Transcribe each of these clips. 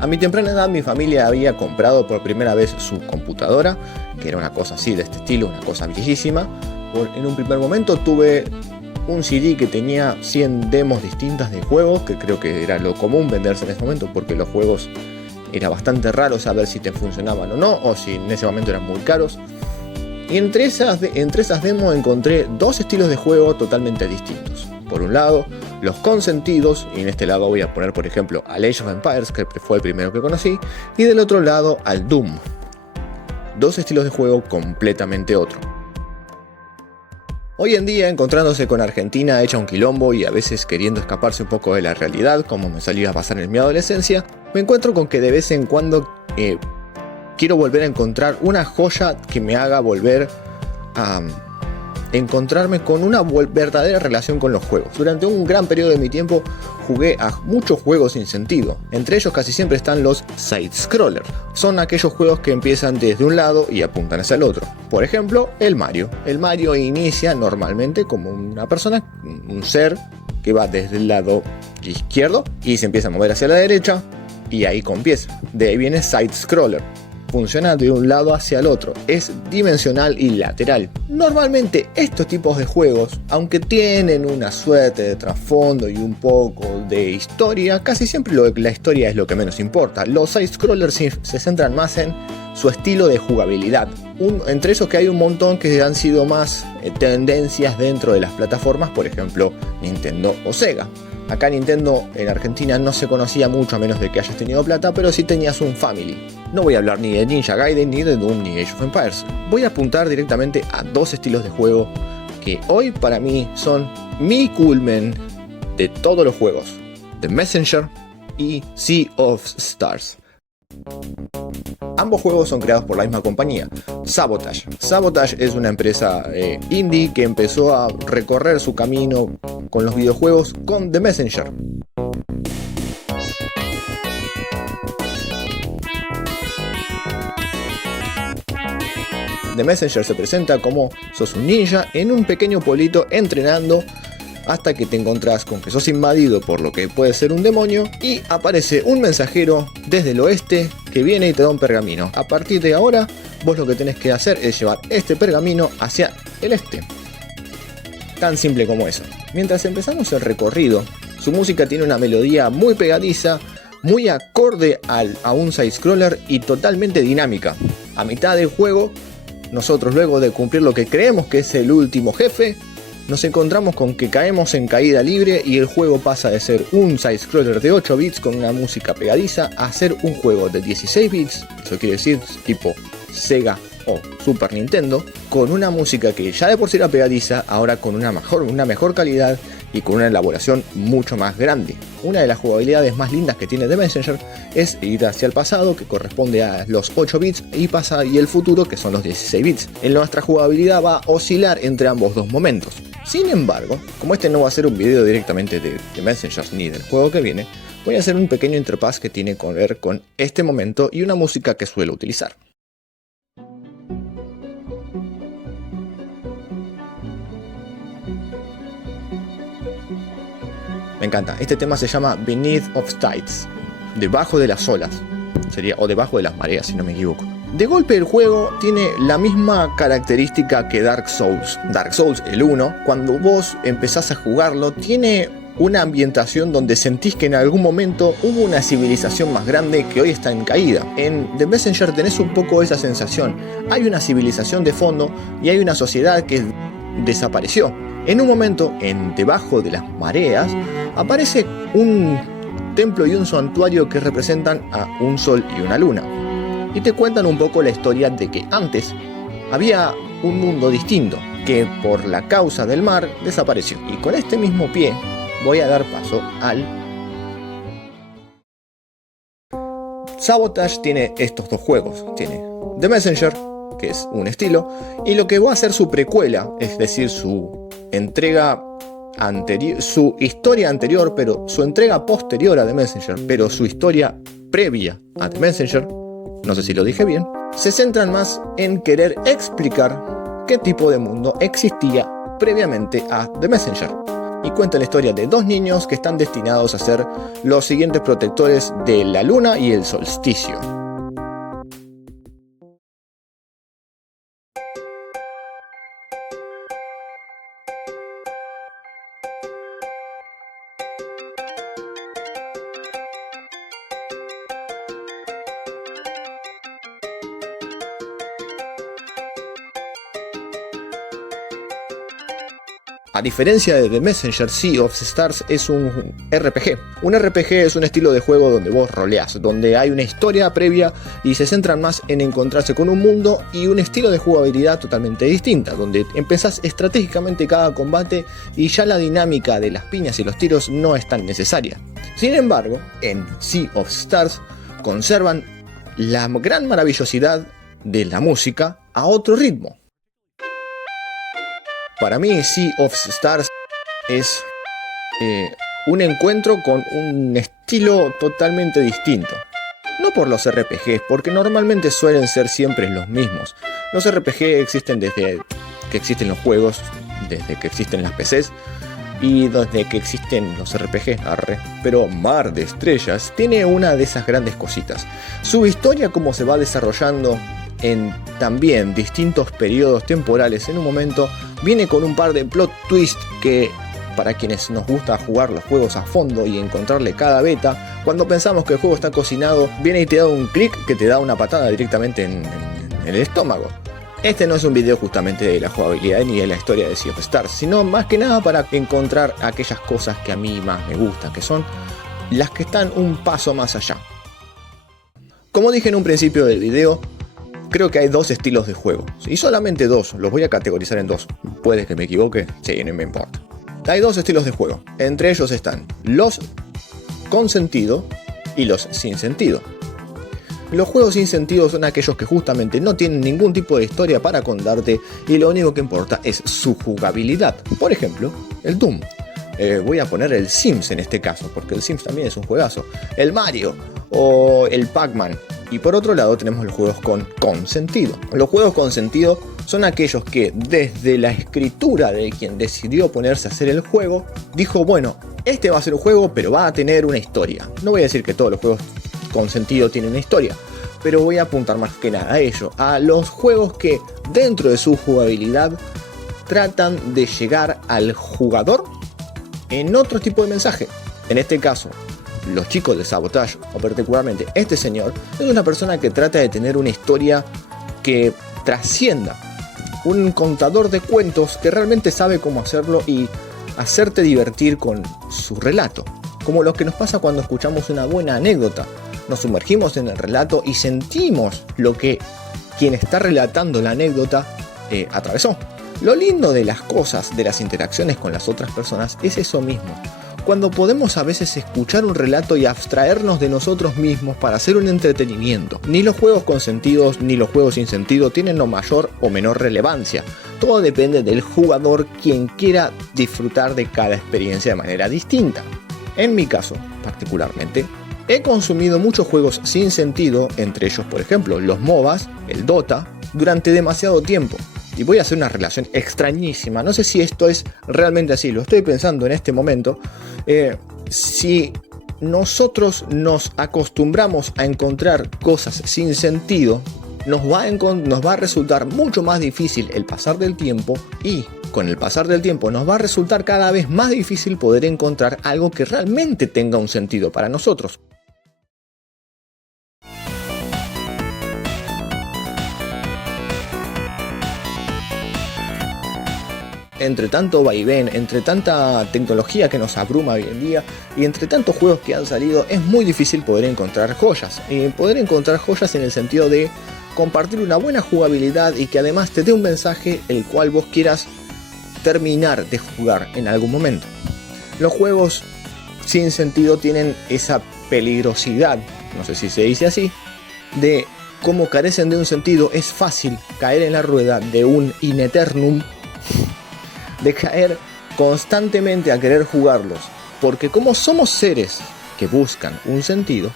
A mi temprana edad mi familia había comprado por primera vez su computadora, que era una cosa así de este estilo, una cosa viejísima. En un primer momento tuve un CD que tenía 100 demos distintas de juegos, que creo que era lo común venderse en ese momento, porque los juegos era bastante raro saber si te funcionaban o no, o si en ese momento eran muy caros. Y entre esas demos encontré dos estilos de juego totalmente distintos. Por un lado, los consentidos, y en este lado voy a poner por ejemplo al Age of Empires, que fue el primero que conocí, y del otro lado al Doom. Dos estilos de juego completamente otros. Hoy en día, encontrándose con Argentina hecha un quilombo y a veces queriendo escaparse un poco de la realidad, como me solía pasar en mi adolescencia, me encuentro con que de vez en cuando quiero volver a encontrar una joya que me haga volver a encontrarme con una verdadera relación con los juegos. Durante un gran periodo de mi tiempo jugué a muchos juegos sin sentido. Entre ellos casi siempre están los side-scroller. Son aquellos juegos que empiezan desde un lado y apuntan hacia el otro. Por ejemplo, el Mario. El Mario inicia normalmente como una persona, un ser que va desde el lado izquierdo y se empieza a mover hacia la derecha y ahí empieza. De ahí viene side-scroller. Funciona de un lado hacia el otro, es dimensional y lateral. Normalmente estos tipos de juegos, aunque tienen una suerte de trasfondo y un poco de historia, casi siempre la historia es lo que menos importa. Los side-scrollers se centran más en su estilo de jugabilidad. Entre esos que hay un montón que han sido más tendencias dentro de las plataformas, por ejemplo Nintendo o Sega. Acá Nintendo en Argentina no se conocía mucho a menos de que hayas tenido plata, pero sí tenías un Family. No voy a hablar ni de Ninja Gaiden, ni de Doom, ni Age of Empires. Voy a apuntar directamente a dos estilos de juego que hoy para mí son mi culmen de todos los juegos: The Messenger y Sea of Stars. Ambos juegos son creados por la misma compañía, Sabotage. Sabotage es una empresa indie que empezó a recorrer su camino con los videojuegos con The Messenger. The Messenger se presenta como sos un ninja en un pequeño pueblito entrenando hasta que te encontrás con que sos invadido por lo que puede ser un demonio y aparece un mensajero desde el oeste que viene y te da un pergamino. A partir de ahora, vos lo que tenés que hacer es llevar este pergamino hacia el este. Tan simple como eso. Mientras empezamos el recorrido, su música tiene una melodía muy pegadiza, muy acorde a un side-scroller y totalmente dinámica. A mitad del juego, nosotros luego de cumplir lo que creemos que es el último jefe, nos encontramos con que caemos en caída libre y el juego pasa de ser un side-scroller de 8 bits con una música pegadiza a ser un juego de 16 bits, eso quiere decir tipo Sega o Super Nintendo, con una música que ya de por sí era pegadiza, ahora con una mejor calidad y con una elaboración mucho más grande. Una de las jugabilidades más lindas que tiene The Messenger es ir hacia el pasado, que corresponde a los 8 bits, y el futuro, que son los 16 bits. En nuestra jugabilidad va a oscilar entre ambos dos momentos. Sin embargo, como este no va a ser un video directamente de The Messenger ni del juego que viene, voy a hacer un pequeño interfaz que tiene que ver con este momento y una música que suelo utilizar. Me encanta, este tema se llama Beneath of Tides, debajo de las olas, sería, o debajo de las mareas si no me equivoco. De golpe el juego tiene la misma característica que Dark Souls. Dark Souls, el 1, cuando vos empezás a jugarlo, tiene una ambientación donde sentís que en algún momento hubo una civilización más grande que hoy está en caída. En The Messenger tenés un poco esa sensación. Hay una civilización de fondo y hay una sociedad que desapareció. En un momento, debajo de las mareas, aparece un templo y un santuario que representan a un sol y una luna. Y te cuentan un poco la historia de que antes había un mundo distinto, que por la causa del mar desapareció. Y con este mismo pie voy a dar paso al... Sabotage tiene estos dos juegos. Tiene The Messenger, que es un estilo, y lo que va a ser su precuela, es decir, su entrega anterior, su historia anterior, pero su entrega posterior a The Messenger, pero su historia previa a The Messenger, no sé si lo dije bien, se centran más en querer explicar qué tipo de mundo existía previamente a The Messenger. y cuenta la historia de dos niños que están destinados a ser los siguientes protectores de la luna y el solsticio. A diferencia de The Messenger, Sea of Stars es un RPG. Un RPG es un estilo de juego donde vos roleás, donde hay una historia previa y se centran más en encontrarse con un mundo y un estilo de jugabilidad totalmente distinta, donde empezás estratégicamente cada combate y ya la dinámica de las piñas y los tiros no es tan necesaria. Sin embargo, en Sea of Stars conservan la gran maravillosidad de la música a otro ritmo. Para mí, Sea of Stars es un encuentro con un estilo totalmente distinto. No por los RPGs, porque normalmente suelen ser siempre los mismos. Los RPG existen desde que existen los juegos, desde que existen las PCs y desde que existen los RPG. Pero Mar de Estrellas tiene una de esas grandes cositas. Su historia, cómo se va desarrollando en también distintos periodos temporales en un momento, viene con un par de plot twists que, para quienes nos gusta jugar los juegos a fondo y encontrarle cada beta, cuando pensamos que el juego está cocinado, viene y te da un clic que te da una patada directamente en el estómago. Este no es un video justamente de la jugabilidad ni de la historia de Sea of Stars, sino más que nada para encontrar aquellas cosas que a mí más me gustan, que son las que están un paso más allá. Como dije en un principio del video, creo que hay dos estilos de juego, y solamente dos, los voy a categorizar en dos. Puede que me equivoque, sí, no me importa. Hay dos estilos de juego, entre ellos están los con sentido y los sin sentido. Los juegos sin sentido son aquellos que justamente no tienen ningún tipo de historia para contarte y lo único que importa es su jugabilidad. Por ejemplo, el Doom. Voy a poner el Sims en este caso, porque el Sims también es un juegazo. El Mario o el Pac-Man. Y por otro lado tenemos los juegos con sentido. Los juegos con sentido son aquellos que desde la escritura de quien decidió ponerse a hacer el juego, dijo, bueno, este va a ser un juego pero va a tener una historia. No voy a decir que todos los juegos con sentido tienen una historia, pero voy a apuntar más que nada a ello, a los juegos que dentro de su jugabilidad tratan de llegar al jugador en otro tipo de mensaje. En este caso, los chicos de Sabotage, o particularmente este señor, es una persona que trata de tener una historia que trascienda. Un contador de cuentos que realmente sabe cómo hacerlo y hacerte divertir con su relato. Como lo que nos pasa cuando escuchamos una buena anécdota. Nos sumergimos en el relato y sentimos lo que quien está relatando la anécdota atravesó. Lo lindo de las cosas, de las interacciones con las otras personas, es eso mismo. Cuando podemos a veces escuchar un relato y abstraernos de nosotros mismos para hacer un entretenimiento. Ni los juegos con sentido ni los juegos sin sentido tienen no mayor o menor relevancia. Todo depende del jugador, quien quiera disfrutar de cada experiencia de manera distinta. En mi caso, particularmente, he consumido muchos juegos sin sentido, entre ellos por ejemplo los MOBAs, el Dota, durante demasiado tiempo. Y voy a hacer una relación extrañísima, no sé si esto es realmente así, lo estoy pensando en este momento. Si nosotros nos acostumbramos a encontrar cosas sin sentido, nos va a resultar mucho más difícil el pasar del tiempo, y con el pasar del tiempo nos va a resultar cada vez más difícil poder encontrar algo que realmente tenga un sentido para nosotros. Entre tanto vaivén, entre tanta tecnología que nos abruma hoy en día y entre tantos juegos que han salido, es muy difícil poder encontrar joyas. Poder encontrar joyas en el sentido de compartir una buena jugabilidad y que además te dé un mensaje el cual vos quieras terminar de jugar en algún momento. Los juegos sin sentido tienen esa peligrosidad, no sé si se dice así, de cómo carecen de un sentido. Es fácil caer en la rueda de un in eternum, de caer constantemente a querer jugarlos, porque como somos seres que buscan un sentido,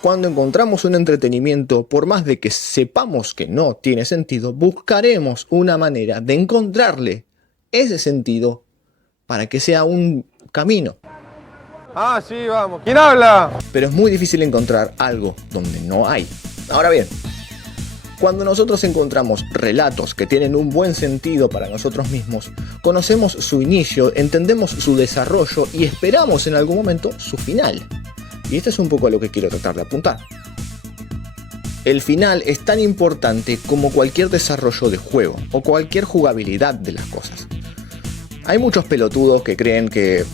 cuando encontramos un entretenimiento, por más de que sepamos que no tiene sentido, buscaremos una manera de encontrarle ese sentido para que sea un camino. Ah, sí, vamos. ¿Quién habla? Pero es muy difícil encontrar algo donde no hay. Ahora bien, cuando nosotros encontramos relatos que tienen un buen sentido para nosotros mismos, conocemos su inicio, entendemos su desarrollo y esperamos en algún momento su final. Y esto es un poco a lo que quiero tratar de apuntar. El final es tan importante como cualquier desarrollo de juego o cualquier jugabilidad de las cosas. Hay muchos pelotudos que creen que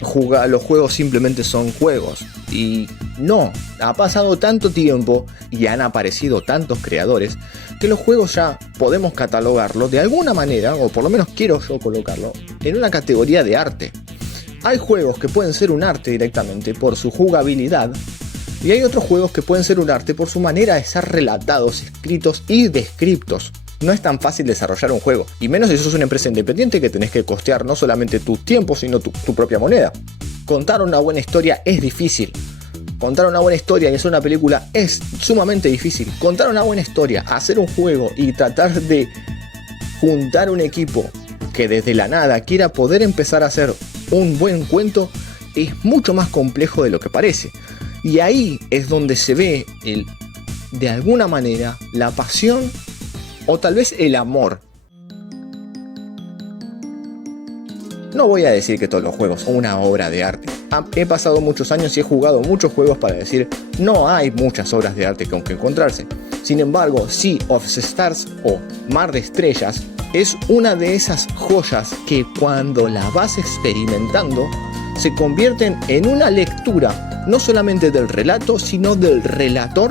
los juegos simplemente son juegos. Y no, ha pasado tanto tiempo y han aparecido tantos creadores que los juegos ya podemos catalogarlos de alguna manera, o por lo menos quiero yo colocarlo, en una categoría de arte. Hay juegos que pueden ser un arte directamente por su jugabilidad, y hay otros juegos que pueden ser un arte por su manera de ser relatados, escritos y descriptos. No es tan fácil desarrollar un juego, y menos si sos una empresa independiente que tenés que costear no solamente tus tiempos, sino tu propia moneda. Contar una buena historia es difícil. Contar una buena historia y hacer una película es sumamente difícil. Contar una buena historia, hacer un juego y tratar de juntar un equipo que desde la nada quiera poder empezar a hacer un buen cuento es mucho más complejo de lo que parece. Y ahí es donde se ve de alguna manera la pasión o tal vez el amor. No voy a decir que todos los juegos son una obra de arte. He pasado muchos años y he jugado muchos juegos para decir no hay muchas obras de arte con que encontrarse. Sin embargo, Sea of Stars o Mar de Estrellas es una de esas joyas que cuando la vas experimentando se convierten en una lectura no solamente del relato sino del relator,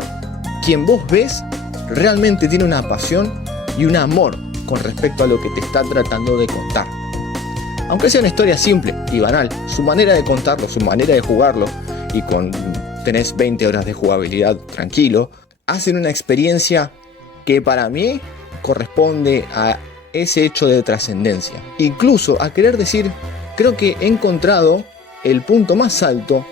quien vos ves realmente tiene una pasión y un amor con respecto a lo que te está tratando de contar. Aunque sea una historia simple y banal, su manera de contarlo, su manera de jugarlo, y tenés 20 horas de jugabilidad tranquilo, hacen una experiencia que para mí corresponde a ese hecho de trascendencia. Incluso a querer decir, creo que he encontrado el punto más alto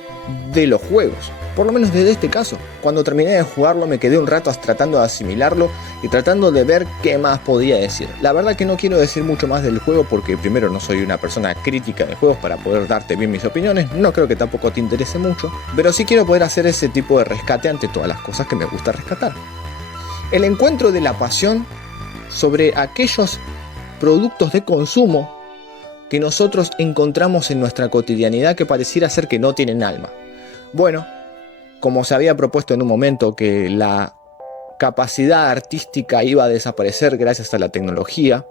de los juegos. Por lo menos desde este caso. Cuando terminé de jugarlo me quedé un rato tratando de asimilarlo y tratando de ver qué más podía decir. La verdad que no quiero decir mucho más del juego porque primero no soy una persona crítica de juegos para poder darte bien mis opiniones. No creo que tampoco te interese mucho. Pero sí quiero poder hacer ese tipo de rescate ante todas las cosas que me gusta rescatar. El encuentro de la pasión sobre aquellos productos de consumo que nosotros encontramos en nuestra cotidianidad que pareciera ser que no tienen alma. Bueno, como se había propuesto en un momento que la capacidad artística iba a desaparecer gracias a la tecnología,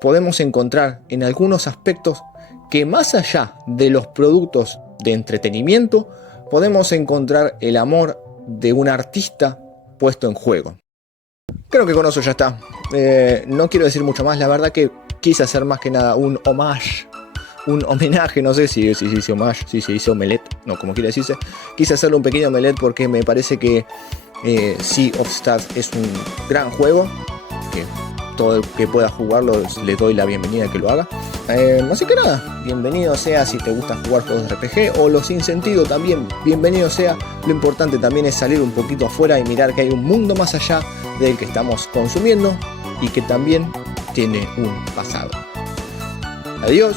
podemos encontrar en algunos aspectos que más allá de los productos de entretenimiento, podemos encontrar el amor de un artista puesto en juego. Creo que con eso ya está. No quiero decir mucho más, la verdad que quise hacer más que nada un homage. Un homenaje, no sé si se dice homage, si se dice omelette, no, como quiere decirse. Quise hacerle un pequeño omelette porque me parece que Sea of Stars es un gran juego, que todo el que pueda jugarlo le doy la bienvenida a que lo haga. Así que nada, bienvenido sea si te gusta jugar juegos de RPG o los sin sentido también, bienvenido sea. Lo importante también es salir un poquito afuera y mirar que hay un mundo más allá del que estamos consumiendo y que también tiene un pasado. Adiós.